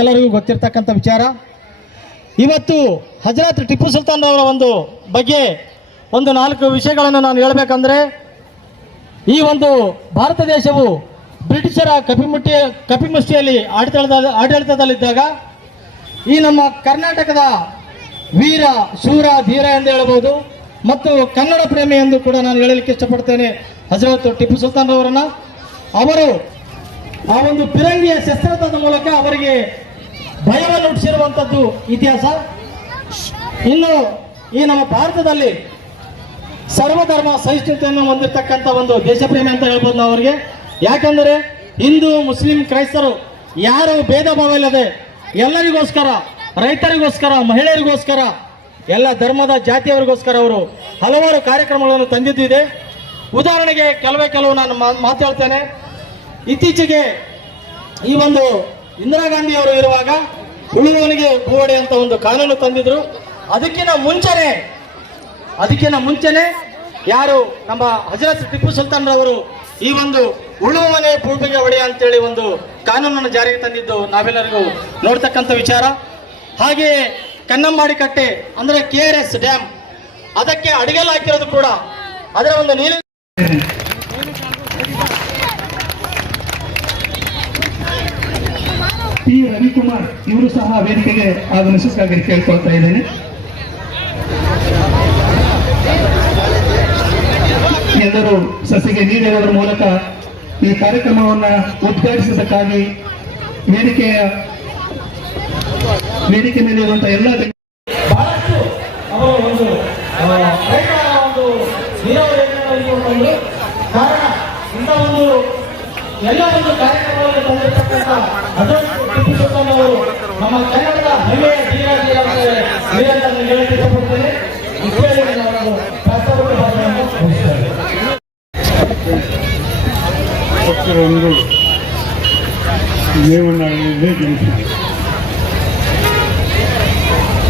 ಎಲ್ಲರಿಗೂ ಗೊತ್ತಿರ್ತಕ್ಕಂಥ ವಿಚಾರ. ಇವತ್ತು ಹಜರತ್ ಟಿಪ್ಪು ಸುಲ್ತಾನ್ ಅವರ ಒಂದು ಬಗ್ಗೆ ಒಂದು ನಾಲ್ಕು ವಿಷಯಗಳನ್ನು ನಾನು ಹೇಳಬೇಕಂದ್ರೆ, ಈ ಒಂದು ಭಾರತ ದೇಶವು ಬ್ರಿಟಿಷರ ಕಪಿಮುಟ್ಟಿ, ಕಪಿಮುಷ್ಟಿಯಲ್ಲಿ ಆಡಳಿತದ ಆಡಳಿತದಲ್ಲಿದ್ದಾಗ, ಈ ನಮ್ಮ ಕರ್ನಾಟಕದ ವೀರ, ಶೂರ, ಧೀರ ಎಂದು ಹೇಳಬಹುದು ಮತ್ತು ಕನ್ನಡ ಪ್ರೇಮಿ ಎಂದು ಕೂಡ ನಾನು ಹೇಳಲಿಕ್ಕೆ ಇಷ್ಟಪಡ್ತೇನೆ ಹಜರತ್ ಟಿಪ್ಪು ಸುಲ್ತಾನ್ ಅವರನ್ನ ಅವರು ಆ ಒಂದು ಪಿರಂಗಿಯ ಶಸ್ತ್ರದ ಮೂಲಕ ಅವರಿಗೆ ಭಯವನ್ನು ಹುಟ್ಟಿಸಿರುವಂಥದ್ದು ಇತಿಹಾಸ. ಇನ್ನು ಈ ನಮ್ಮ ಭಾರತದಲ್ಲಿ ಸರ್ವಧರ್ಮ ಸಹಿಷ್ಣುತೆಯನ್ನು ಹೊಂದಿರತಕ್ಕಂಥ ಒಂದು ದೇಶಪ್ರೇಮ ಅಂತ ಹೇಳ್ಬೋದು ನಾವು ಅವರಿಗೆ. ಯಾಕಂದರೆ ಹಿಂದೂ, ಮುಸ್ಲಿಂ, ಕ್ರೈಸ್ತರು ಯಾರು ಭೇದ ಭಾವ ಇಲ್ಲದೆ ಎಲ್ಲರಿಗೋಸ್ಕರ, ರೈತರಿಗೋಸ್ಕರ, ಮಹಿಳೆಯರಿಗೋಸ್ಕರ, ಎಲ್ಲ ಧರ್ಮದ ಜಾತಿಯವರಿಗೋಸ್ಕರ ಅವರು ಹಲವಾರು ಕಾರ್ಯಕ್ರಮಗಳನ್ನು ತಂದಿದ್ದಿದೆ ಉದಾಹರಣೆಗೆ ಕೆಲವೇ ಕೆಲವು ನಾನು ಮಾತಾಡ್ತೇನೆ ಇತ್ತೀಚೆಗೆ ಈ ಒಂದು ಇಂದಿರಾ ಗಾಂಧಿ ಅವರು ಇರುವಾಗ ಉಳುವವನಿಗೆ ಭೂವಡೆ ಅಂತ ಒಂದು ಕಾನೂನು ತಂದಿದ್ರು. ಅದಕ್ಕಿಂತ ಮುಂಚೆನೆ ಅದಕ್ಕಿಂತ ಮುಂಚೆನೆ ಯಾರು ನಮ್ಮ ಹಜರತ್ ಟಿಪ್ಪು ಸುಲ್ತಾನ್ ರವರು ಈ ಒಂದು ಉಳುವವನೇ ಭೂಮಿಗೆ ಒಡೆಯ ಅಂತೇಳಿ ಒಂದು ಕಾನೂನನ್ನು ಜಾರಿಗೆ ತಂದಿದ್ದು ನಾವೆಲ್ಲರಿಗೂ ನೋಡ್ತಕ್ಕಂಥ ವಿಚಾರ. ಹಾಗೆಯೇ ಕನ್ನಂಬಾಡಿ ಕಟ್ಟೆ ಅಂದ್ರೆ ಕೆ ಆರ್ ಎಸ್ ಡ್ಯಾಮ್. ಅದಕ್ಕೆ ಅಡಿಗೆಲ್ಲ ಹಾಕಿರೋದು ಕೂಡ ಅದರ ಒಂದು ನೀರು ಪಿ ರವಿಕುಮಾರ್ ಇವರು ಸಹ ವೇದಿಕೆಗೆ ಆಗಮಿಸಬೇಕಾಗಿ ಕೇಳ್ಕೊಳ್ತಾ ಇದ್ದೇನೆ. ಎಲ್ಲರೂ ಸಸಿಗೆ ನೀಡುವುದರ ಮೂಲಕ ಈ ಕಾರ್ಯಕ್ರಮವನ್ನು ಉದ್ಘಾಟಿಸುವುದಕ್ಕಾಗಿ ವೇದಿಕೆಯ ವೇದಿಕೆ ಮೇಲೆ ಇರುವಂತಹ ಎಲ್ಲ ಬಹಳಷ್ಟು ಅವರು ಒಂದು ಕಾರಣ. ಇಂಥ ಒಂದು ಎಲ್ಲ ಒಂದು ಕಾರ್ಯಕ್ರಮವನ್ನು ತಂದಿರತಕ್ಕಂಥ ಅವರು ನಮ್ಮ ಕನ್ನಡದ ಹೆಮ್ಮೆಯ ಧೀರ ಧೀರ ಅಂತ ಧೀರ ಅಂತ ನಾನು ಹೇಳಕ್ಕೆ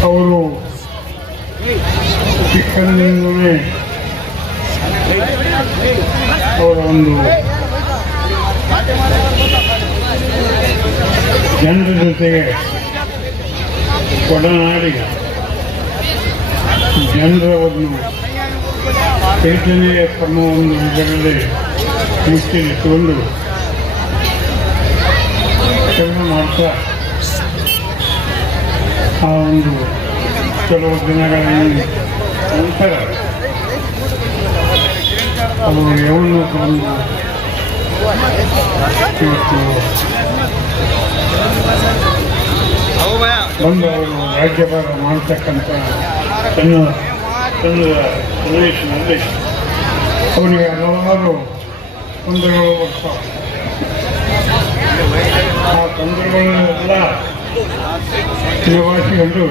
ಅವರು ಚಿಕ್ಕಂದಿನಿಂದಲೇ ಅವರ ಒಂದು ಜನರ ಜೊತೆಗೆ ಒಡನಾಡಿ ಜನರ ಒಂದು ಚೈತನ್ಯ ಕ್ರಮವನ್ನು ಇದರಲ್ಲಿ ಮುಚ್ಚಿರಿಸಿಕೊಂಡು ಕೆಲಸ ಮಾಡ್ತಾ ಆ ಒಂದು ಕೆಲವು ದಿನಗಳ ನಂತರ ಅವರು ಯೌವನ ತಂದು ಇವತ್ತು ಅವರು ರಾಜ್ಯಭಾರ ಮಾಡ್ತಕ್ಕಂಥ ತನ್ನ ಪ್ರದೇಶದಲ್ಲಿ ಅವನಿಗೆ ಹಲವಾರು ತೊಂದರೆಗಳು ಬರ್ತಾವೆ ಆ ತೊಂದರೆಗಳನ್ನೆಲ್ಲ ನಿವಾಸಿಗಳು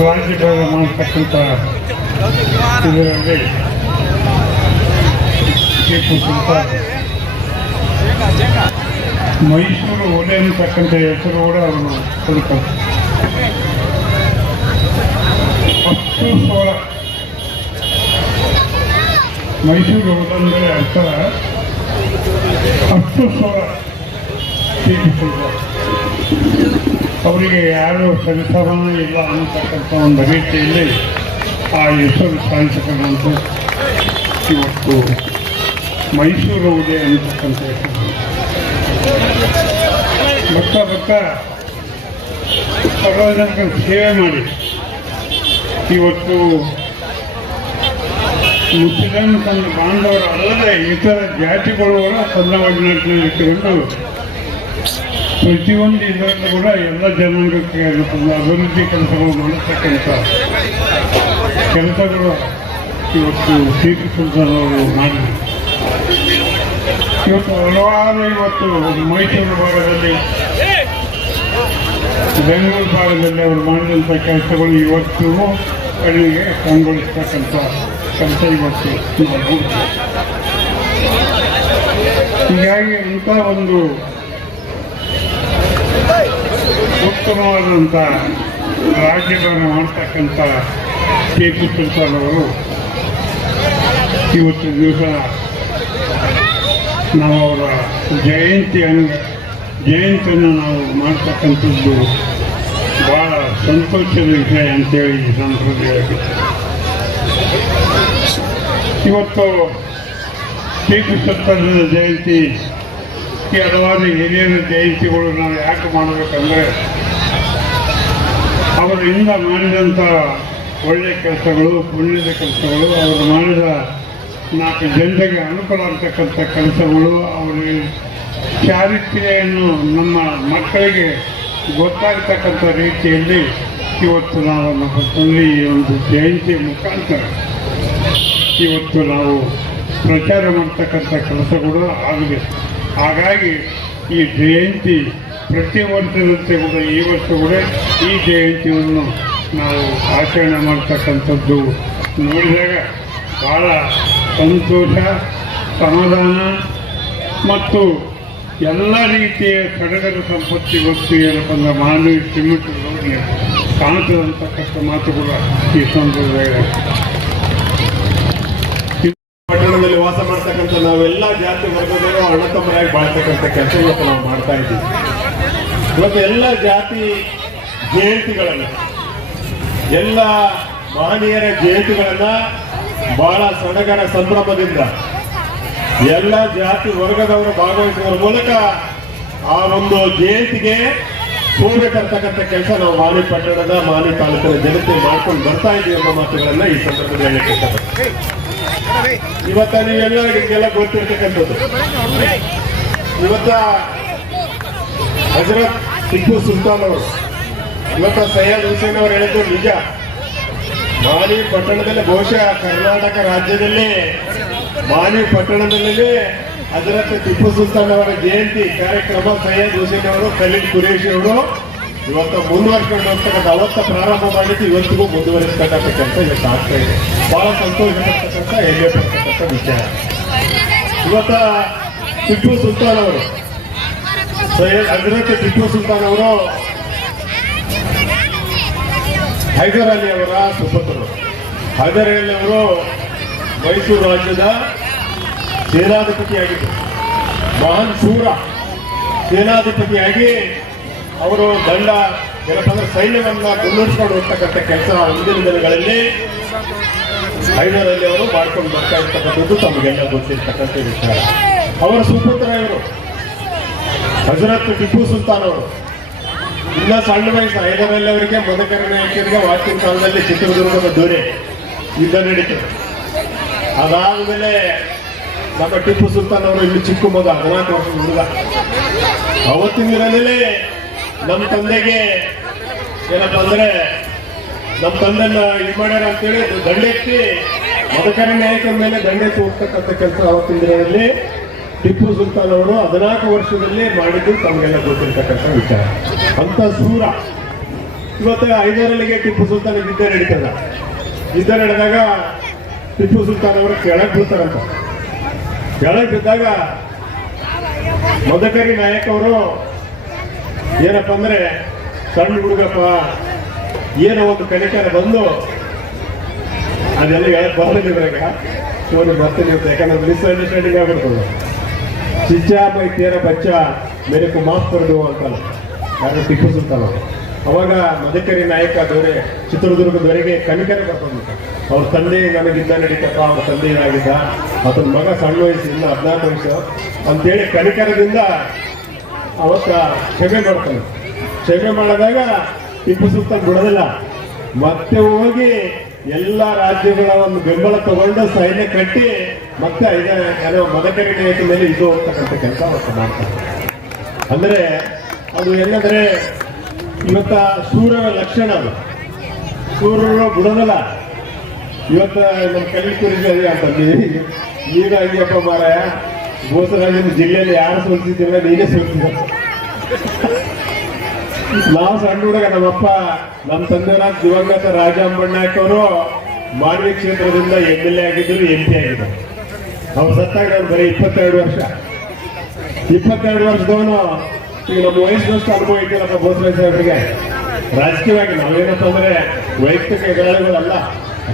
ರಾಜ್ಯಭಾರ ಮಾಡ್ತಕ್ಕಂಥ ಇದರಲ್ಲಿ ಟಿಪ್ಪು ಸುಲ್ತಾನ್ ಮೈಸೂರು ಒಲೆ ಅನ್ನತಕ್ಕಂಥ ಹೆಸರು ಕೂಡ ಅವರು ಕೊಡ್ತಾರೆ ಹತ್ತು ಸಾವಿರ ಮೈಸೂರು ಹೋದಂದರೆ ಅರ್ಥ, ಹತ್ತು ಸಾವಿರ ಅವರಿಗೆ ಯಾರು ಪರಿಸರನೂ ಇಲ್ಲ ಅನ್ನತಕ್ಕಂಥ ಒಂದು ರೀತಿಯಲ್ಲಿ ಆ ಹೆಸರು ಸಾಧಿಸಕೊಂಡಂತೆ ಇವತ್ತು ಮೈಸೂರು ಓದೆ ಅನ್ನತಕ್ಕಂಥ ಹೆಸರು. ಬರ್ತಾ ಭಕ್ತ ಸರ್ವಜನಿಕ ಸೇವೆ ಮಾಡಿ. ಇವತ್ತು ಮುಸ್ಲಿಂ ತನ್ನ ಬಾಂಧವರು ಅಲ್ಲದೆ ಇತರ ಜಾತಿಗಳು ಕೂಡ ತನ್ನ ಒಡನಾಟಿನಲ್ಲಿ ಇಟ್ಟುಕೊಂಡು ಪ್ರತಿಯೊಂದು ಇದರಲ್ಲಿ ಕೂಡ ಎಲ್ಲ ಜನಾಂಗಕ್ಕೆ ಅಭಿವೃದ್ಧಿ ಕೆಲಸಗಳು ಮಾಡತಕ್ಕಂಥ ಕೆಲಸಗಳು ಇವತ್ತು ಸುಲ್ತಾನ್ ಅವರು ಮಾಡಿದರು. ಇವತ್ತು ಹಲವಾರು ಇವತ್ತು ಮೈಸೂರು ಭಾಗದಲ್ಲಿ ಬೆಂಗಳೂರು ಭಾಗದಲ್ಲಿ ಅವರು ಮಾಡಿದಂಥ ಕೆಲಸಗಳು ಇವತ್ತು ಅಲ್ಲಿಗೆ ಕಂಗೊಳಿಸ್ತಕ್ಕಂಥ ಕೆಲಸ ಇವತ್ತು ಹೀಗಾಗಿ ಅಂತ ಒಂದು ಉತ್ತಮವಾದಂಥ ರಾಜ್ಯಗಳನ್ನು ಮಾಡ್ತಕ್ಕಂಥ ಟಿಪ್ಪು ಸುಲ್ತಾನ್ ಅವರು ಇವತ್ತು ದಿವಸ ನಾವು ಅವರ ಜಯಂತಿ ಅಂಗ ಜಯಂತಿಯನ್ನು ನಾವು ಮಾಡ್ತಕ್ಕಂಥದ್ದು ಭಾಳ ಸಂತೋಷದ ವಿಷಯ ಅಂತೇಳಿ ಸಂದರ್ಭದಲ್ಲಿ ಹೇಳಬೇಕು ಇವತ್ತು ಸುಲ್ತಾನರ ಜಯಂತಿ, ಈ ಹಲವಾರು ಹಿರಿಯರ ಜಯಂತಿಗಳು ನಾವು ಯಾಕೆ ಮಾಡಬೇಕಂದ್ರೆ ಅವರಿಂದ ಮಾಡಿದಂಥ ಒಳ್ಳೆಯ ಕೆಲಸಗಳು, ಪುಣ್ಯದ ಕೆಲಸಗಳು, ಅವರು ಮಾಡಿದ ನಾಲ್ಕು ಜನರಿಗೆ ಅನುಕೂಲ ಆಗ್ತಕ್ಕಂಥ ಕೆಲಸಗಳು ಅವರ ಚಾರಿತ್ರ್ಯವನ್ನು ನಮ್ಮ ಮಕ್ಕಳಿಗೆ ಗೊತ್ತಾಗ್ತಕ್ಕಂಥ ರೀತಿಯಲ್ಲಿ ಇವತ್ತು ನಾವು ನಮ್ಮ ಈ ಒಂದು ಜಯಂತಿ ಮುಖಾಂತರ ಇವತ್ತು ನಾವು ಪ್ರಚಾರ ಮಾಡ್ತಕ್ಕಂಥ ಕೆಲಸಗಳು ಆಗಿದೆ. ಹಾಗಾಗಿ ಈ ಜಯಂತಿ ಪ್ರತಿ ವರ್ಷದಂತೆ ಕೂಡ ಈ ವರ್ಷ ಕೂಡ ಈ ಜಯಂತಿಯನ್ನು ನಾವು ಆಚರಣೆ ಮಾಡ್ತಕ್ಕಂಥದ್ದು ನೋಡಿದಾಗ ಭಾಳ ಸಂತೋಷ, ಸಮಾಧಾನ ಮತ್ತು ಎಲ್ಲ ರೀತಿಯ ಕಡಗರ ಸಂಪತ್ತಿ ವಸ್ತು ಏನಪ್ಪ ಅಂದ್ರೆ ಮಾನವೀಯ ಸಿಮೆಂಟ್ ರೋಡ್ಗೆ ಮಾತುಗಳು ಈ ಸಂದರ್ಭದಲ್ಲಿ. ಪಟ್ಟಣದಲ್ಲಿ ವಾಸ ಮಾಡ್ತಕ್ಕಂಥ ನಾವೆಲ್ಲ ಜಾತಿ ವರ್ಗದವರು ಅಣ್ಣ ಬಾಳ್ತಕ್ಕಂಥ ಕೆಲಸ ನಾವು ಮಾಡ್ತಾ ಇದ್ದೀವಿ. ಇವತ್ತು ಎಲ್ಲ ಜಾತಿ ಜಯಂತಿಗಳನ್ನು, ಎಲ್ಲ ಮಹನೀಯರ ಜಯಂತಿಗಳನ್ನ ಬಹಳ ಸಡಗರ ಸಂಭ್ರಮದಿಂದ ಎಲ್ಲ ಜಾತಿ ವರ್ಗದವರು ಭಾಗವಹಿಸುವ ಮೂಲಕ ಆ ಒಂದು ಜಯಂತಿಗೆ ಶೋಭೆ ತರ್ತಕ್ಕಂಥ ಕೆಲಸ ನಾವು ಮಾಲಿ ಪಟ್ಟಣದ, ಮಾಲಿ ತಾಲೂಕಿನ ಜನತೆ ಮಾಡ್ಕೊಂಡು ಬರ್ತಾ ಇದ್ದೀವಿ ಎಂಬ ಮಾತುಗಳನ್ನ ಈ ಸಂದರ್ಭದಲ್ಲಿ ಹೇಳಕ್ಕೆ ಇವತ್ತ ನೀವೆಲ್ಲರಿಗೆಲ್ಲ ಗೊತ್ತಿರ್ತಕ್ಕಂಥದ್ದು. ಇವತ್ತ ಹಜರತ್ ಟಿಪ್ಪು ಸುಲ್ತಾನ್ ಅವರು, ಇವತ್ತ ಸೈಯದ್ ಹುಸೇನ್ ಅವರು ಹೇಳಿದ್ದು ನಿಜ. ಮಾನಿ ಪಟ್ಟಣದಲ್ಲಿ ಬಹುಶಃ ಕರ್ನಾಟಕ ರಾಜ್ಯದಲ್ಲಿ ಮಾನಿ ಪಟ್ಟಣದಲ್ಲಿ ಹಜರತ್ ಟಿಪ್ಪು ಸುಲ್ತಾನ್ ಅವರ ಜಯಂತಿ ಕಾರ್ಯಕ್ರಮ ಸೈಯದ್ ಹುಸೇನ್ ಅವರು ಖಲೀದ್ ಕುರೇಶಿ ಅವರು ಇವತ್ತು ಮುಂದುವರ್ಸ್ಕೊಂಡು ಹೋಗ್ತಕ್ಕಂಥ ಅವತ್ತ ಪ್ರಾರಂಭ ಮಾಡಿದ್ದು ಇವತ್ತಿಗೂ ಮುಂದುವರಿಸ್ತಕ್ಕಂಥ ಕೆಲಸ ಇವತ್ತು ಆಗ್ತಾ ಇದೆ. ಬಹಳ ಸಂತೋಷ ಪಡ್ತಕ್ಕಂಥ ಹೆಮ್ಮೆ ಪಡ್ತಕ್ಕಂಥ ವಿಷಯ. ಇವತ್ತ ಟಿಪ್ಪು ಸುಲ್ತಾನ್ ಅವರು, ಸೈಯದ್ ಅದರಂತೆ ಟಿಪ್ಪು ಸುಲ್ತಾನ್ ಅವರು ಹೈದರ್ ಅಲಿ ಅವರ ಸುಪುತ್ರರು. ಹೈದರ್ ಅಲಿ ಅವರು ಮೈಸೂರು ರಾಜ್ಯದ ಸೇನಾಧಿಪತಿಯಾಗಿದ್ದರು. ಮಹಾನ್ ಶೂರ ಸೇನಾಧಿಪತಿಯಾಗಿ ಅವರು ದಂಡ ಏನಪ್ಪಂದ್ರೆ ಸೈನ್ಯವನ್ನು ಮುನ್ನಡೆಸ್ಕೊಂಡು ಹೋಗ್ತಕ್ಕಂಥ ಕೆಲಸ ಮುಂದಿನ ದಿನಗಳಲ್ಲಿ ಹೈದರ್ ಅಲಿ ಅವರು ಮಾಡ್ಕೊಂಡು ಬರ್ತಾ ಇರ್ತಕ್ಕಂಥದ್ದು ತಮಗೆಲ್ಲ ಗೊತ್ತಿರ್ತಕ್ಕಂಥ ವಿಚಾರ. ಅವರ ಸುಪುತ್ರ ಇವರು. ಹಜರತ್ ಟಿಪ್ಪು ಸುಲ್ತಾನ್ ಅವರು. ಇನ್ನ ಸಣ್ಣ ವಯಸ್ಸು ಐದರಲ್ಲಿ ಅವರಿಗೆ ಮದಕರ ನಾಯಕರಿಗೆ ವಾಕಿಂಗ್ ಕಾಲದಲ್ಲಿ ಚಿತ್ರದುರ್ಗದ ದೊರೆ. ಯುದ್ಧ ನಡೀತು. ಅದಾದ್ಮೇಲೆ ನಮ್ಮ ಟಿಪ್ಪು ಸುಲ್ತಾನ್ ಅವರು ಇಲ್ಲಿ ಚಿಕ್ಕ ಮಗ, ಹದಿನಾಲ್ಕು ವರ್ಷದ ಹುಡುಗ. ಅವತ್ತಿನ ದಿನದಲ್ಲಿ ನಮ್ಮ ತಂದೆಗೆ ಏನಪ್ಪ ಅಂದ್ರೆ ನಮ್ಮ ತಂದೆನ ಇದು ಮಾಡ್ಯಾರ ಅಂತೇಳಿ ದಂಡೆತ್ತಿ ಮದಕರ ನಾಯಕರ ಮೇಲೆ ದಂಡೆತ್ತಿ ಹೋಗ್ತಕ್ಕಂಥ ಕೆಲಸ ಅವತ್ತಿನ ದಿನದಲ್ಲಿ ಟಿಪ್ಪು ಸುಲ್ತಾನ್ ಅವರು ಹದಿನಾಲ್ಕು ವರ್ಷದಲ್ಲಿ ಮಾಡಿದ್ದು ತಮಗೆಲ್ಲ ಗೊತ್ತಿರ್ತಕ್ಕಂಥ ವಿಚಾರ. ಅಂತ ಸೂರ. ಇವತ್ತು ಐದರಲ್ಲಿಗೆ ಟಿಪ್ಪು ಸುಲ್ತಾನ್ ಯುದ್ಧ ನಡೀತದ. ಯುದ್ಧ ನಡೆದಾಗ ಟಿಪ್ಪು ಸುಲ್ತಾನ್ ಅವರು ಕೆಳಗೆ ಬೀಳ್ತಾರಂತ. ಕೆಳಗೆ ಬಿದ್ದಾಗ ಮದಕರಿ ನಾಯಕ್ ಅವರು, ಏನಪ್ಪ ಅಂದ್ರೆ, ಸಣ್ಣ ಹುಡುಗಪ್ಪ, ಏನೋ ಒಂದು ಕಣಿಕಾರ ಬಂದು, ಅದೆಲ್ಲ ಹೇಳಕ್ ಬರೋದಿಲ್ಲ ಇವಾಗ ನೋಡಿ ಬರ್ತೀನಿ ಅಂತ. ಯಾಕಂದ್ರೆ ಮಿಸ್ಅಂಡರ್ಸ್ಟ್ಯಾಂಡಿಂಗ್ ಆಗ್ಬಿಡ್ತದೆ. ಚಿಚ್ಚಾ ಬೈ ತೇರ ಬಚ್ಚ ಮೇರೆ ಮಾಫ್ ಅಂತ ಅಂತಲ್ಲ. ಯಾರು ಟಿಪ್ಪು ಸುಲ್ತಾನ್ ಅವಾಗ ಮದಕರಿ ನಾಯಕ ದೊರೆ ಚಿತ್ರದುರ್ಗದವರೆಗೆ ಕನಿಕರ ಬರ್ಕೊಂಡ್ಬಿಟ್ಟ ಅವ್ರ ತಂದೆ ನನಗಿದ್ದ ನಡೀತಪ್ಪ, ಅವ್ರ ತಂದೆ ಏನಾಗಿದ್ದ ಅದನ್ನ ಮಗ ಸಣ್ಣ ವಯಸ್ಸಿಂದ, ಹದಿನಾಲ್ಕು ವಯಸ್ಸು. ಅಂತೇಳಿ ಕನಿಕರದಿಂದ ಅವತ್ತ ಕ್ಷಮೆ ಮಾಡ್ತಾನೆ. ಕ್ಷಮೆ ಮಾಡಿದಾಗ ಟಿಪ್ಪು ಸುಲ್ತಾನ್ ಬಿಡೋದಿಲ್ಲ. ಮತ್ತೆ ಹೋಗಿ ಎಲ್ಲ ರಾಜ್ಯಗಳ ಒಂದು ಬೆಂಬಲ ತಗೊಂಡು ಸೈನ್ಯ ಕಟ್ಟಿ ಮತ್ತೆ ಐದನೇ ಮದಕರಿ ನಾಯಕ ಮೇಲೆ ಇದು ಹೋಗ್ತಕ್ಕಂಥ ಕೆಲಸ ಮಾಡ್ತಾರೆ ಅಂದ್ರೆ ಅದು ಎಲ್ಲಂದ್ರೆ ಇವತ್ತ ಸೂರ್ಯನ ಲಕ್ಷಣ ಅದು. ಸೂರ್ಯನ ಗುಣನಲ್ಲ. ಇವತ್ತ ನಮ್ಮ ಕಲಿ ಕುರಿಸಿ ಅದೇ ಅಂತಂದು ಈಗ ಅಯ್ಯಪ್ಪ ಮಾರಾಯ ಬೋಸರಾಜನ ಜಿಲ್ಲೆಯಲ್ಲಿ ಯಾರು ಸೋಲ್ತಿದ್ದಿಲ್ಲ ನೀನೇ ಸೋಲ್ತಿದ್ದ ನಾವು ಸಣ್ಣ ಹುಡುಗ ನಮ್ಮಪ್ಪ ನಮ್ಮ ತಂದೆರಾಜ್ ದಿವಂಗತ ರಾಜಾಂಬಣ್ಣಾಯಕ್ ಅವರು ಮಾನ್ವಿ ಕ್ಷೇತ್ರದಿಂದ ಎಂ ಎಲ್ ಎ ಆಗಿದ್ದರು, ಎಂ ಪಿ ಆಗಿದ್ದರು. ಅವ್ರು ಸತ್ತಾಗ ಬರೀ ಇಪ್ಪತ್ತೆರಡು ವರ್ಷ. ಇಪ್ಪತ್ತೆರಡು ವರ್ಷದವನು ಈಗ ನಮ್ಮ ವಯಸ್ಸಿನಷ್ಟು ಅನುಭವ ಐತಿಲ್ಲಪ್ಪ ಬೋಸರಾಜ್ ಅವರಿಗೆ. ರಾಜಕೀಯವಾಗಿ ನಾವೇನಪ್ಪ ಅಂದ್ರೆ ವೈಯಕ್ತಿಕ ಎದುರಾಳಿಗಳಲ್ಲ.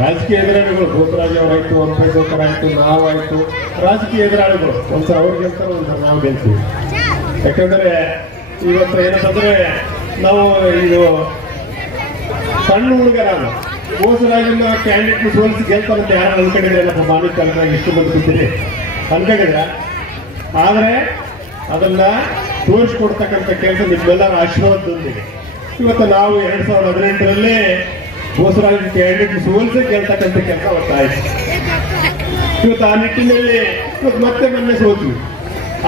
ರಾಜಕೀಯ ಎದುರಾಳಿಗಳು ಗೋಪರಾಜ್ ಅವರಾಯ್ತು ಹೊರಪೈಸೋಕರ್ ಆಯ್ತು ನಾವಾಯ್ತು ರಾಜಕೀಯ ಎದುರಾಳಿಗಳು, ಒಂದ್ಸಲ ಅವ್ರು ಗೆಲ್ತಾರೆ, ಒಂದ್ಸಲ ನಾವು ಗೆಲ್ತೀವಿ. ಯಾಕಂದ್ರೆ ಇವತ್ತು ಏನಂತಂದ್ರೆ ನಾವು ಇದು ಸಣ್ಣ ಹುಡುಗರ ನಾನು. ಮೋಸರಾಗಿನ ಕ್ಯಾಂಡಿಡೇಟ್ ಸೋಲಿಸಿ ಗೆಲ್ತಾರಂತ ಯಾರು ಅನ್ಕೊಂಡಿದ್ರೆ ನಮ್ಮ ಮಾನಿ ಕಾಲದಾಗ ಇಷ್ಟು ಕೂತೀರಿ? ಅನ್ಕೊಂಡಿದ್ರ? ಆದ್ರೆ ಅದನ್ನ ತೋರಿಸ್ಕೊಡ್ತಕ್ಕಂಥ ಕೆಲಸ ನಿಮ್ಮೆಲ್ಲರ ಆಶೀರ್ವಾದದೊಂದಿಗೆ. ಇವತ್ತು ನಾವು ಎರಡ್ ಸಾವಿರದ ಹದಿನೆಂಟರಲ್ಲೇ ಮೋಸರಾಗಿ ಕ್ಯಾಂಡಿಡೇಟ್ ಸೋಲ್ಸಿ ಕೇಳ್ತಕ್ಕಂತ ಕೆಲಸ ಒತ್ತಾಯಿತು ಇವತ್ತು ಆ ನಿಟ್ಟಿನಲ್ಲಿ ಇವತ್ತು ಮತ್ತೆ ಮೊನ್ನೆ ಸೋತ್ವಿ.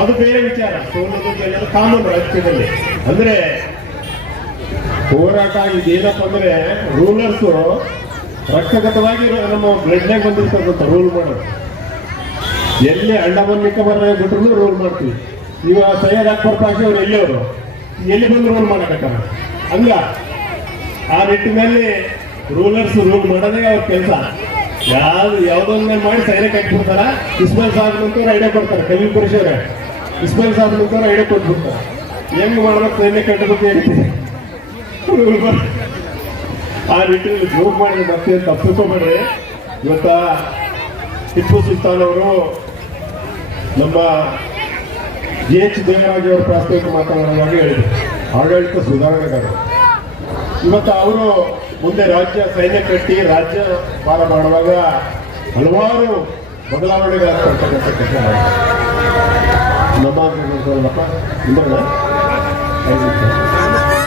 ಅದು ಬೇರೆ ವಿಚಾರ. ಸೋಲೋದು ಗೆಲ್ಲೋದು ಕಾನೂನು ರಾಜಕೀಯದಲ್ಲಿ. ಅಂದ್ರೆ ಹೋರಾಟ ಇದೇನಪ್ಪ ಅಂದ್ರೆ ರೂಲರ್ಸು ರಕ್ತಗತವಾಗಿ ನಮ್ಮ ಬ್ಲಡ್ನಾಗ ಬಂದಿರ್ತಕ್ಕಂಥ ರೂಲ್ ಮಾಡೋದು. ಎಲ್ಲಿ ಅಂಡಮಾನ್ ನಿಕೋಬಾರ್ ಬಿಟ್ರು ರೂಲ್ ಮಾಡ್ತೀವಿ. ಇವಾಗ ಸೈಯದ್ ಅಕ್ಬರ್ ಪಾಷಿ ಅವ್ರು ಎಲ್ಲಿ ಅವರು ಎಲ್ಲಿ ಬಂದು ರೂಲ್ ಮಾಡಬೇಕಲ್ಲ ಹಂಗ? ಆ ನಿಟ್ಟಿನಲ್ಲಿ ರೂಲರ್ಸ್ ರೂಲ್ ಮಾಡೋದೇ ಅವ್ರ ಕೆಲಸ. ಯಾವ್ದು ಯಾವ್ದೊಂದೇ ಮಾಡಿ ಸೈನಿಕ ಹಾಕ್ಬಿಡ್ತಾರ? ಇಸ್ಮಾಯಿಲ್ ಸಾಹೇಬ್ ಅಂತವ್ರು ಐಡಿಯಾ ಕೊಡ್ತಾರೆ ಕವಿ ಪುರುಷರೇ ಇಸ್ಮಾಯಿಲ್ ಸಾಹೇಬ್ ಐಡಿಯಾ ಕೊಟ್ಬಿಡ್ತಾರೆ. ಹೆಂಗ್ ಮಾಡ್ಬೇಕು ಸೈನ್ಯ ಕಟ್ಟಬೇಕು ಹೇಳ್ತೀವಿ ಆ ನಿಟ್ಟಿನಲ್ಲಿ ಗ್ರೂಪ್ ಮಾಡಿದ್ರೆ ಮತ್ತೆ ತಪ್ಪಿಸ್ಕೊಬೇಡ್ರಿ ಇವತ್ತ ಟಿಪ್ಪು ಸುಲ್ತಾನ್ ಅವರು ನಮ್ಮ ಜಿ ಎಚ್ ದೇವರಾಜ್ ಅವರ ಪ್ರಾಸ್ತಾವಿಕ ಮಾತನಾಡುವಾಗ ಹೇಳಿದರು ಆಡಳಿತ ಸುಧಾರಣೆಗಾರ ಇವತ್ತು ಅವರು ಮುಂದೆ ರಾಜ್ಯ ಸೈನ್ಯ ಕಟ್ಟಿ ರಾಜ್ಯ ಪಾಲ ಮಾಡುವಾಗ ಹಲವಾರು ಬದಲಾವಣೆಗಳಾಗ್ತಕ್ಕಂಥ ಕೆಲಸ. ನಮ್ಮ.